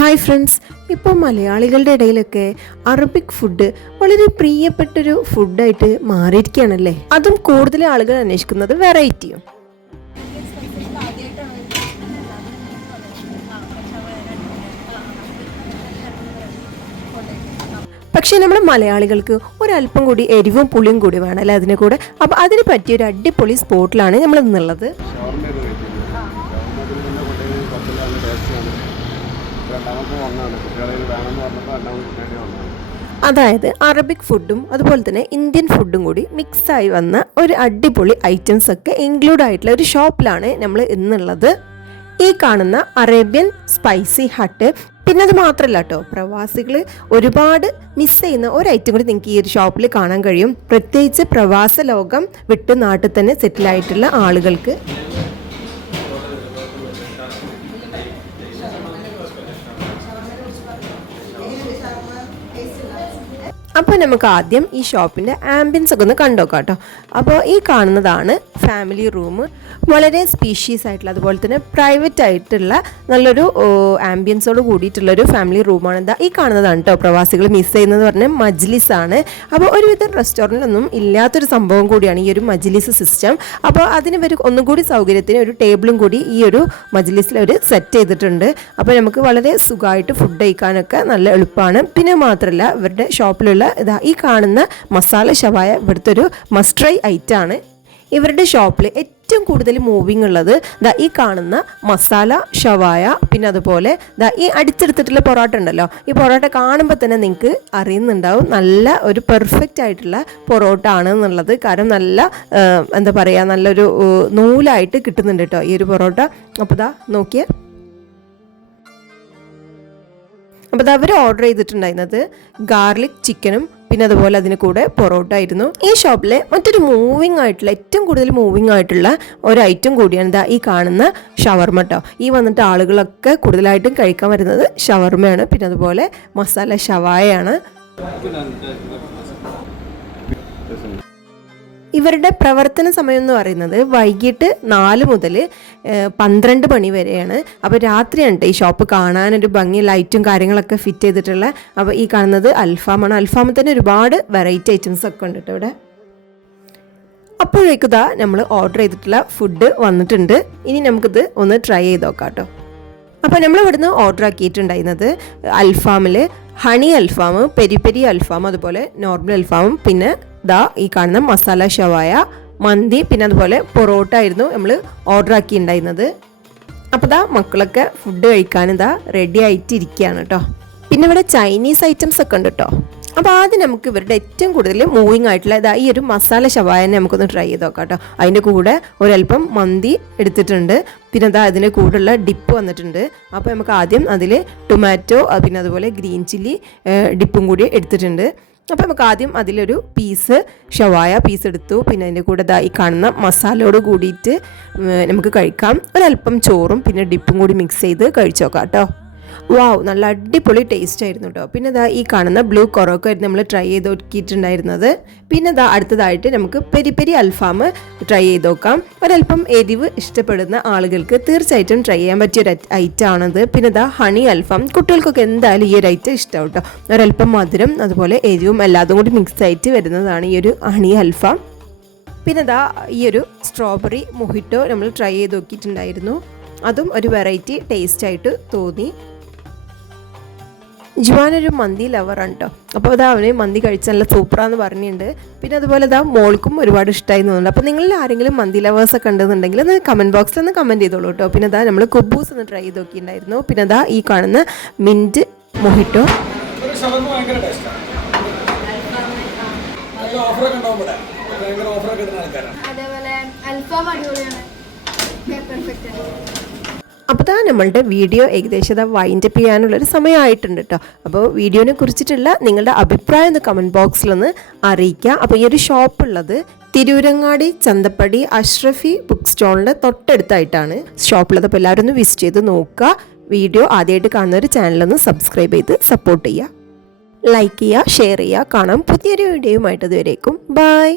Hi friends ഇപ്പോൾ മലയാളികളുടെ ഇടയിലൊക്കെ അറബിക് ഫുഡ് വളരെ പ്രിയപ്പെട്ടൊരു ഫുഡായിട്ട് മാറിയിരിക്കുകയാണല്ലേ? അതും കൂടുതൽ ആളുകൾ അന്വേഷിക്കുന്നത് വെറൈറ്റിയും. പക്ഷെ നമ്മൾ മലയാളികൾക്ക് ഒരല്പം കൂടി എരിവും പുളിയും കൂടി വേണം അല്ലേ അതിനെ കൂടെ? അപ്പോൾ അതിന് പറ്റിയ ഒരു അടിപൊളി സ്പോട്ടിലാണ് നമ്മൾ ഇന്നുള്ളത് അതായത് അറബിക് ഫുഡും അതുപോലെ തന്നെ ഇന്ത്യൻ ഫുഡും കൂടി മിക്സായി വന്ന ഒരു അടിപൊളി ഐറ്റംസ് ഒക്കെ ഇൻക്ലൂഡ് ആയിട്ടുള്ള ഒരു ഷോപ്പിലാണ് നമ്മൾ ഇന്നുള്ളത്. ഈ കാണുന്ന അറേബ്യൻ സ്പൈസി ഹട്ട് പിന്നെ അത് മാത്രമല്ല കേട്ടോ പ്രവാസികൾ ഒരുപാട് മിസ് ചെയ്യുന്ന ഒരു ഐറ്റം കൂടി നിങ്ങൾക്ക് ഈ ഒരു ഷോപ്പിൽ കാണാൻ കഴിയും. പ്രത്യേകിച്ച് പ്രവാസ ലോകം വിട്ട് നാട്ടിൽ തന്നെ സെറ്റിലായിട്ടുള്ള ആളുകൾക്ക്. അപ്പോൾ നമുക്ക് ആദ്യം ഈ ഷോപ്പിന്റെ ആംബിയൻസ് ഒക്കെ ഒന്ന് കണ്ടോക്കാം കേട്ടോ അപ്പോൾ ഈ കാണുന്നതാണ് ഫാമിലി റൂം. വളരെ സ്പീഷ്യസ് ആയിട്ടുള്ള അതുപോലെ തന്നെ പ്രൈവറ്റ് ആയിട്ടുള്ള നല്ലൊരു ആംബിയൻസോട് കൂടിയിട്ടുള്ളൊരു ഫാമിലി റൂമാണ്. എന്താ ഈ കാണുന്നതാണ് കേട്ടോ പ്രവാസികൾ മിസ് ചെയ്യുന്നത് പറഞ്ഞാൽ മജ്ലിസ് ആണ് അപ്പോൾ ഒരുവിധം റെസ്റ്റോറന്റിലൊന്നും ഇല്ലാത്തൊരു സംഭവം കൂടിയാണ് ഈ ഒരു മജ്ലിസ് സിസ്റ്റം അപ്പോൾ അതിന് ഒരു ഒന്നും കൂടി സൗകര്യത്തിന് ഒരു ടേബിളും കൂടി ഈ ഒരു മജ്ലിസിൽ അവർ സെറ്റ് ചെയ്തിട്ടുണ്ട്. അപ്പോൾ നമുക്ക് വളരെ സുഖമായിട്ട് ഫുഡ് കഴിക്കാനൊക്കെ നല്ല എളുപ്പമാണ് പിന്നെ മാത്രമല്ല ഇവരുടെ ഷോപ്പിലുള്ള ഇതാ ഈ കാണുന്ന മസാല ഷവായ ഇവിടുത്തെ ഒരു മസ്ട്രൈ ആണ്. ഇവരുടെ ഷോപ്പിൽ ഏറ്റവും കൂടുതൽ മൂവിങ് ഉള്ളത് ദാ ഈ കാണുന്ന മസാല ഷവായ പിന്നെ അതുപോലെ ദാ ഈ അടിച്ചെടുത്തിട്ടുള്ള പൊറോട്ട ഉണ്ടല്ലോ ഈ പൊറോട്ട കാണുമ്പോൾ തന്നെ നിങ്ങൾക്ക് അറിയുന്നുണ്ടാവും. നല്ല ഒരു പെർഫെക്റ്റ് ആയിട്ടുള്ള പൊറോട്ട ആണ് എന്നുള്ളത്. കാരണം നല്ല എന്താ പറയുക നല്ലൊരു നൂലായിട്ട് കിട്ടുന്നുണ്ട് കേട്ടോ ഈ ഒരു പൊറോട്ട. അപ്പോൾ ദാ നോക്കിയേ. അപ്പോൾ അത് അവർ ഓർഡർ ചെയ്തിട്ടുണ്ടായിരുന്നത് ഗാർലിക് ചിക്കനും പിന്നെ അതുപോലെ അതിന് കൂടെ പൊറോട്ട ആയിരുന്നു. ഈ ഷോപ്പിലെ മറ്റൊരു മൂവിങ് ആയിട്ടുള്ള ഏറ്റവും കൂടുതൽ മൂവിങ് ആയിട്ടുള്ള ഒരു ഐറ്റം കൂടിയാണ് ഇതാ ഈ കാണുന്ന ഷവർമ കേട്ടോ ഈ വന്നിട്ട് ആളുകളൊക്കെ കൂടുതലായിട്ടും കഴിക്കാൻ വരുന്നത് ഷവർമയാണ്. പിന്നെ അതുപോലെ മസാല ഷവായയാണ്. ഇവരുടെ പ്രവർത്തന സമയം എന്ന് പറയുന്നത് വൈകിട്ട് നാല് മുതൽ പന്ത്രണ്ട് മണി വരെയാണ്. അപ്പോൾ രാത്രിയാണ് ഈ ഷോപ്പ് കാണാനൊരു ഭംഗി ലൈറ്റും കാര്യങ്ങളൊക്കെ ഫിറ്റ് ചെയ്തിട്ടുള്ള. അപ്പോൾ ഈ കാണുന്നത് അൽഫാമാണ്. അൽഫാമിൽ തന്നെ ഒരുപാട് വെറൈറ്റി ഐറ്റംസ് ഒക്കെ ഉണ്ട് കേട്ടോ ഇവിടെ. അപ്പോഴേക്കുതാ നമ്മൾ ഓർഡർ ചെയ്തിട്ടുള്ള ഫുഡ് വന്നിട്ടുണ്ട്. ഇനി നമുക്കിത് ഒന്ന് ട്രൈ ചെയ്ത് നോക്കാം കേട്ടോ അപ്പോൾ നമ്മൾ ഇവിടുന്ന് ഓർഡർ ആക്കിയിട്ടുണ്ടായിരുന്നത് അൽഫാമിൽ honey alfaham peri peri alfaham അതുപോലെ നോർമൽ അൽഫാമും പിന്നെ ദാ ഈ കാണുന്ന മസാല ഷവായ മന്തി പിന്നെ അതുപോലെ പൊറോട്ട ആയിരുന്നു നമ്മൾ ഓർഡർ ആക്കി ഉണ്ടായിരുന്നത് അപ്പോൾ ദാ മക്കളൊക്കെ ഫുഡ് കഴിക്കാൻ ഇതാ റെഡി ആയിട്ടിരിക്കുകയാണ് കേട്ടോ പിന്നെ ഇവിടെ ചൈനീസ് ഐറ്റംസ് ഒക്കെ ഉണ്ട് കേട്ടോ അപ്പോൾ ആദ്യം നമുക്ക് ഇവരുടെ ഏറ്റവും കൂടുതൽ മൂവിങ് ആയിട്ടുള്ള ഇതാ ഈ ഒരു മസാല ഷവായനെ നമുക്കൊന്ന് ട്രൈ ചെയ്ത് നോക്കാം കേട്ടോ അതിന്റെ കൂടെ ഒരല്പം മന്തി എടുത്തിട്ടുണ്ട്. പിന്നെ അതാ അതിന്റെ കൂടെയുള്ള ഡിപ്പ് വന്നിട്ടുണ്ട്. അപ്പോൾ നമുക്ക് ആദ്യം അതിൽ ടൊമാറ്റോ പിന്നെ അതുപോലെ ഗ്രീൻ ചില്ലി ഡിപ്പും കൂടി എടുത്തിട്ടുണ്ട്. അപ്പോൾ നമുക്ക് ആദ്യം അതിലൊരു പീസ് ഷവായ പീസ് എടുത്തു. പിന്നെ അതിന്റെ കൂടെ ഈ കാണുന്ന മസാലയോട് കൂടിയിട്ട് നമുക്ക് കഴിക്കാം. ഒരല്പം ചോറും പിന്നെ ഡിപ്പും കൂടി മിക്സ് ചെയ്ത് കഴിച്ചു നോക്കാം കേട്ടോ. വാവ് നല്ല അടിപൊളി ടേസ്റ്റ് ആയിരുന്നു കേട്ടോ പിന്നെ ഇതാ ഈ കാണുന്ന ബ്ലൂ കൊറോക്ക ആയിരുന്നു നമ്മൾ ട്രൈ ചെയ്ത് നോക്കിയിട്ടുണ്ടായിരുന്നത് പിന്നെ ഇതാ അടുത്തതായിട്ട് നമുക്ക് പെരി പെരി അൽഫാം ട്രൈ ചെയ്ത് നോക്കാം ഒരല്പം എരിവ് ഇഷ്ടപ്പെടുന്ന ആളുകൾക്ക് തീർച്ചയായിട്ടും ട്രൈ ചെയ്യാൻ പറ്റിയ ഒരു ഐറ്റം ആണത്. പിന്നെ ഇതാ ഹണി അൽഫാം. കുട്ടികൾക്കൊക്കെ എന്തായാലും ഈ ഒരു ഐറ്റം ഇഷ്ടം കേട്ടോ ഒരല്പം മധുരം അതുപോലെ എരിവും എല്ലാതും കൂടി മിക്സ് ആയിട്ട് വരുന്നതാണ് ഈ ഒരു ഹണി അൽഫാം. പിന്നെ ഇതാ ഈ ഒരു സ്ട്രോബെറി മൊഹിറ്റോ നമ്മൾ ട്രൈ ചെയ്ത് നോക്കിയിട്ടുണ്ടായിരുന്നു അതും ഒരു വെറൈറ്റി ടേസ്റ്റ് ആയിട്ട് തോന്നി. ജുവാൻ ഒരു മന്തി ലവറാണ് കേട്ടോ അപ്പോൾ അത് അവന് മന്തി കഴിച്ച നല്ല സൂപ്പറാന്ന് പറഞ്ഞിട്ടുണ്ട്. പിന്നെ അതുപോലെ ഇതാ മോൾക്കും ഒരുപാട് ഇഷ്ടമായി തോന്നുന്നുണ്ട്. അപ്പോൾ നിങ്ങളിൽ ആരെങ്കിലും മന്തി ലവേഴ്സ് ഒക്കെ ഉണ്ടെന്നുണ്ടെങ്കിൽ ഒന്ന് കമന്റ് ബോക്സിൽ ഒന്ന് കമന്റ് ചെയ്തോളൂ കേട്ടോ. പിന്നെ അതാ നമ്മൾ കുബൂസ് ഒന്ന് ട്രൈ ചെയ്ത് നോക്കിയിട്ടുണ്ടായിരുന്നു പിന്നെ അതാ ഈ കാണുന്ന മിന്റ് മൊഹിറ്റോ. അതേപോലെ അൽഫാം അടിപൊളിയാണ്. പെർഫെക്റ്റ് ആണ്. അപ്പോൾ താ നമ്മളുടെ വീഡിയോ ഏകദേശം ഇതാ വൈൻഡപ്പ് ചെയ്യാനുള്ളൊരു സമയമായിട്ടുണ്ട് കേട്ടോ അപ്പോൾ വീഡിയോനെ കുറിച്ചിട്ടുള്ള നിങ്ങളുടെ അഭിപ്രായം ഒന്ന് കമന്റ് ബോക്സിലൊന്ന് അറിയിക്കുക അപ്പോൾ ഈ ഒരു ഷോപ്പുള്ളത് തിരൂരങ്ങാടി ചന്തപ്പടി അഷ്റഫി ബുക്ക് സ്റ്റോളിന്റെ തൊട്ടടുത്തായിട്ടാണ് ഷോപ്പുള്ളത് അപ്പോൾ എല്ലാവരും ഒന്ന് വിസിറ്റ് ചെയ്ത് നോക്കുക വീഡിയോ ആദ്യമായിട്ട് കാണുന്ന ഒരു ചാനലൊന്ന് സബ്സ്ക്രൈബ് ചെയ്ത് സപ്പോർട്ട് ചെയ്യുക ലൈക്ക് ചെയ്യുക ഷെയർ ചെയ്യുക കാണാം പുതിയൊരു വീഡിയോയുമായിട്ട് ഇതുവരേക്കും ബൈ